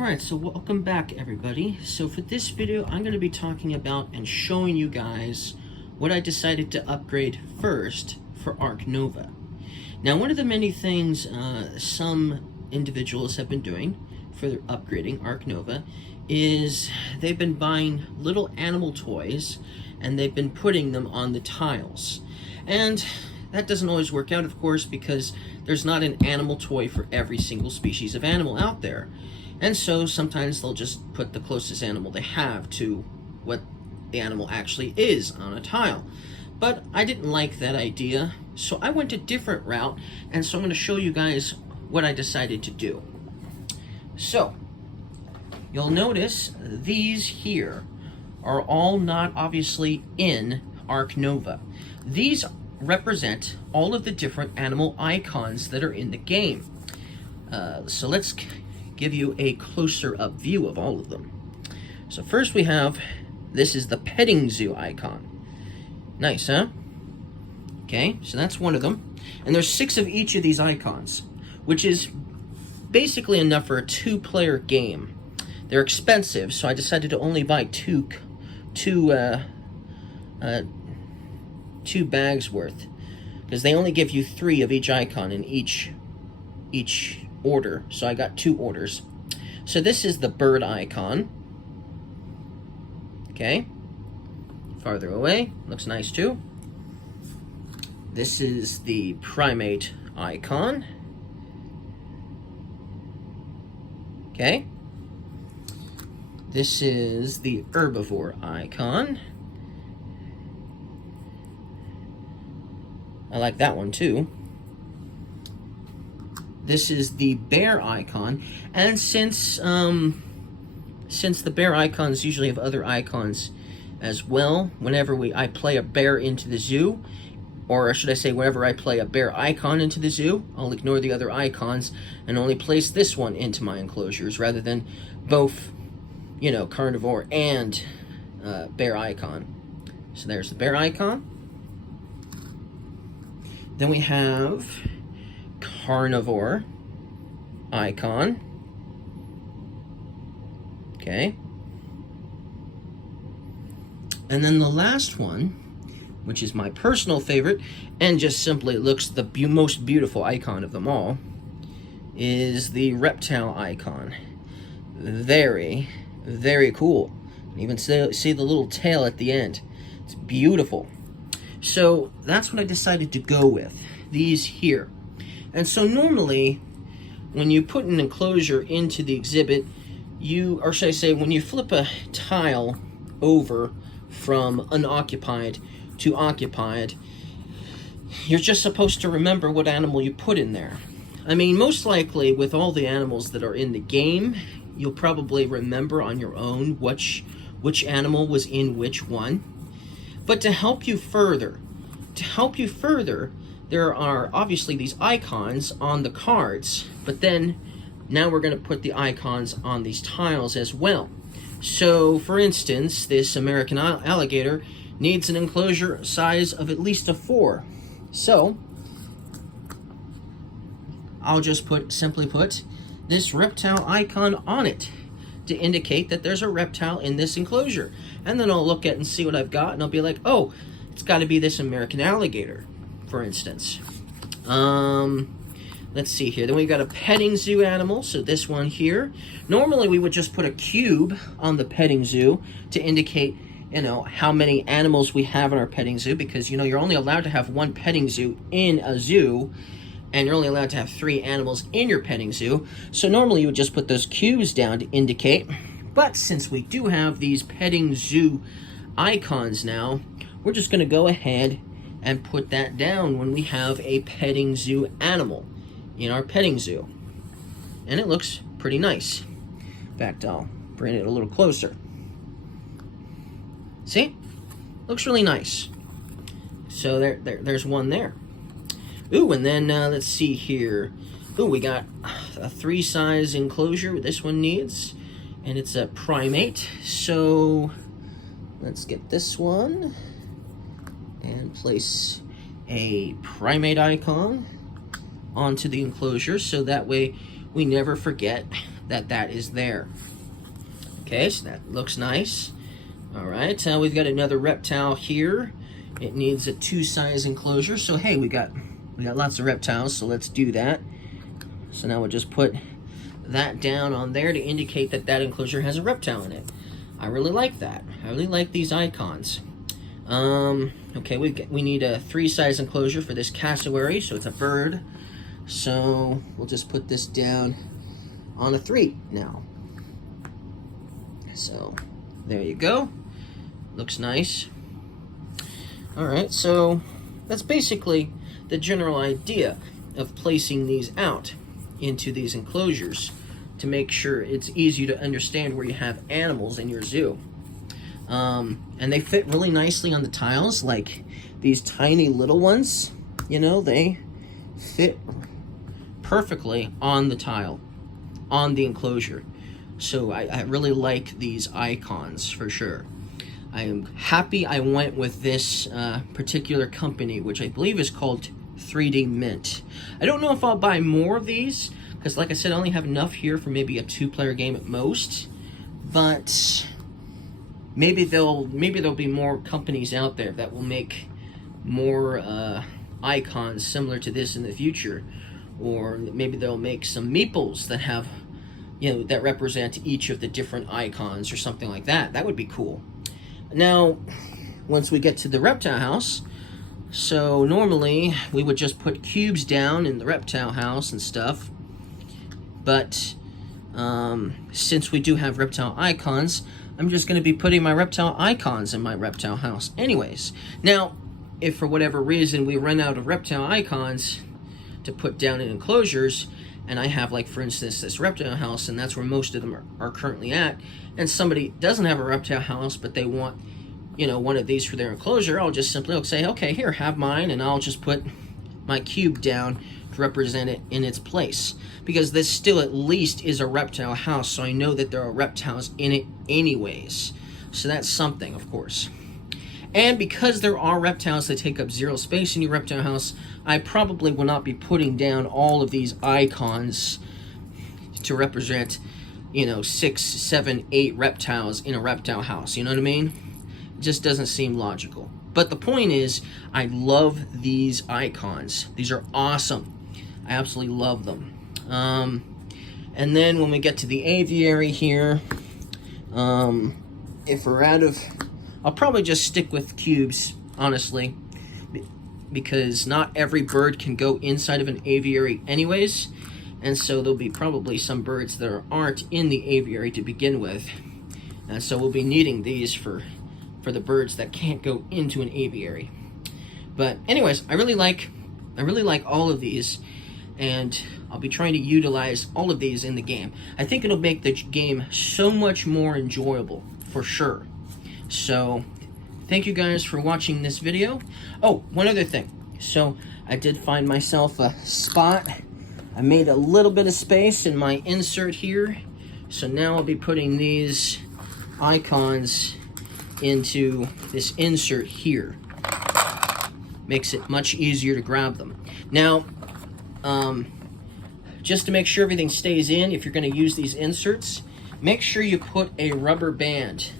Alright, so welcome back everybody. So for this video, I'm going to be talking about and showing you guys what I decided to upgrade first for Ark Nova. Now, one of the many things some individuals have been doing for upgrading Ark Nova is they've been buying little animal toys and they've been putting them on the tiles. And that doesn't always work out, of course, because there's not an animal toy for every single species of animal out there. And so sometimes they'll just put the closest animal they have to what the animal actually is on a tile. But I didn't like that idea, so I went a different route, and so I'm going to show you guys what I decided to do. So, you'll notice these here are all not obviously in Ark Nova. These represent all of the different animal icons that are in the game. So let's give you a closer up view of all of them. So first we have, this is the petting zoo icon. Nice, huh? Okay, so that's one of them. And there's 6 of each of these icons, which is basically enough for a 2-player game. They're expensive, so I decided to only buy two bags worth, because they only give you 3 of each icon in each order, so I got 2 orders. So this is the bird icon. Okay, farther away, looks nice too. This is the primate icon. Okay, this is the herbivore icon. I like that one too. This is the bear icon, and since the bear icons usually have other icons as well, whenever I play a bear into the zoo, or should I say whenever I play a bear icon into the zoo, I'll ignore the other icons and only place this one into my enclosures rather than both, you know, carnivore and bear icon. So there's the bear icon. Then we have carnivore icon. Okay. And then the last one, which is my personal favorite, and just simply looks the most beautiful icon of them all, is the reptile icon. Very, very cool. You can even see the little tail at the end. It's beautiful. So that's what I decided to go with, these here. And so normally, when you put an enclosure into the exhibit, or should I say, when you flip a tile over from unoccupied to occupied, you're just supposed to remember what animal you put in there. I mean, most likely with all the animals that are in the game, you'll probably remember on your own which animal was in which one. But to help you further, there are obviously these icons on the cards, but then now we're going to put the icons on these tiles as well. So, for instance, this American alligator needs an enclosure size of at least a 4. So, I'll just simply put this reptile icon on it to indicate that there's a reptile in this enclosure. And then I'll look at and see what I've got, and I'll be like, oh, it's got to be this American alligator, for instance. Let's see here. Then we got a petting zoo animal, so this one here. Normally we would just put a cube on the petting zoo to indicate, you know, how many animals we have in our petting zoo, because, you know, you're only allowed to have 1 petting zoo in a zoo, and you're only allowed to have 3 animals in your petting zoo. So normally you would just put those cubes down to indicate. But since we do have these petting zoo icons now, we're just going to go ahead and put that down when we have a petting zoo animal in our petting zoo. And it looks pretty nice. In fact, I'll bring it a little closer. See? Looks really nice. So there's one there. Ooh, and then let's see here. Ooh, we got a 3-size enclosure this one needs, and it's a primate. So let's get this one and place a primate icon onto the enclosure, so that way we never forget that is there. Okay, so that looks nice. All right, we've got another reptile here. It needs a 2-size enclosure. So hey, we got lots of reptiles, so let's do that. So now we'll just put that down on there to indicate that that enclosure has a reptile in it. I really like that. I really like these icons. Okay, we need a 3-size enclosure for this cassowary, so it's a bird. So we'll just put this down on a 3 now. So there you go. Looks nice. All right, so that's basically the general idea of placing these out into these enclosures to make sure it's easy to understand where you have animals in your zoo. And they fit really nicely on the tiles, like these tiny little ones, you know, they fit perfectly on the tile, on the enclosure. So I really like these icons for sure. I am happy I went with this particular company, which I believe is called 3D Mint. I don't know if I'll buy more of these, because like I said, I only have enough here for maybe a 2-player game at most. But maybe there'll be more companies out there that will make more icons similar to this in the future, or maybe they'll make some meeples that have, you know, that represent each of the different icons or something like that. That would be cool. Now, once we get to the reptile house, so normally we would just put cubes down in the reptile house and stuff, but since we do have reptile icons, I'm just going to be putting my reptile icons in my reptile house anyways. Now, if for whatever reason we run out of reptile icons to put down in enclosures, and I have, like, for instance, this reptile house, and that's where most of them are currently at, and somebody doesn't have a reptile house, but they want, you know, one of these for their enclosure, I'll just simply say, okay, here, have mine, and I'll just put my cube down to represent it in its place. Because this still at least is a reptile house, so I know that there are reptiles in it anyways. So that's something, of course. And because there are reptiles that take up 0 space in your reptile house, I probably will not be putting down all of these icons to represent, you know, 6, 7, 8 reptiles in a reptile house. You know what I mean? It just doesn't seem logical. But the point is, I love these icons. These are awesome. I absolutely love them. And then when we get to the aviary here, if we're out of... I'll probably just stick with cubes, honestly, because not every bird can go inside of an aviary anyways, and so there'll be probably some birds that aren't in the aviary to begin with, and so we'll be needing these for the birds that can't go into an aviary. But anyways, I really like all of these, and I'll be trying to utilize all of these in the game. I think it'll make the game so much more enjoyable, for sure. So, thank you guys for watching this video. Oh, one other thing. So, I did find myself a spot. I made a little bit of space in my insert here. So now I'll be putting these icons into this insert here. Makes it much easier to grab them. Now, just to make sure everything stays in, if you're going to use these inserts, make sure you put a rubber band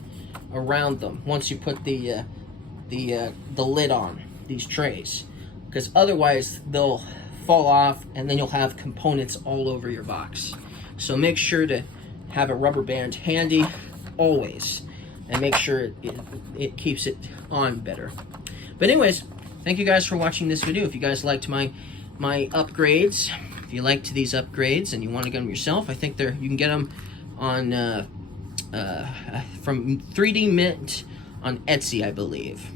around them once you put the lid on these trays, because otherwise they'll fall off and then you'll have components all over your box. So make sure to have a rubber band handy always, and make sure it keeps it on better. But anyways, thank you guys for watching this video. If you guys liked my upgrades, if you liked these upgrades and you want to get them yourself, I think you can get them on from 3D Mint on Etsy, I believe.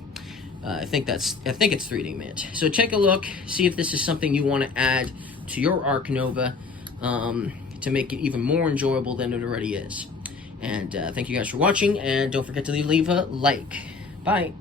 I think it's 3D Mint. So take a look, see if this is something you want to add to your Ark Nova to make it even more enjoyable than it already is. And thank you guys for watching, and don't forget to leave a like. Bye.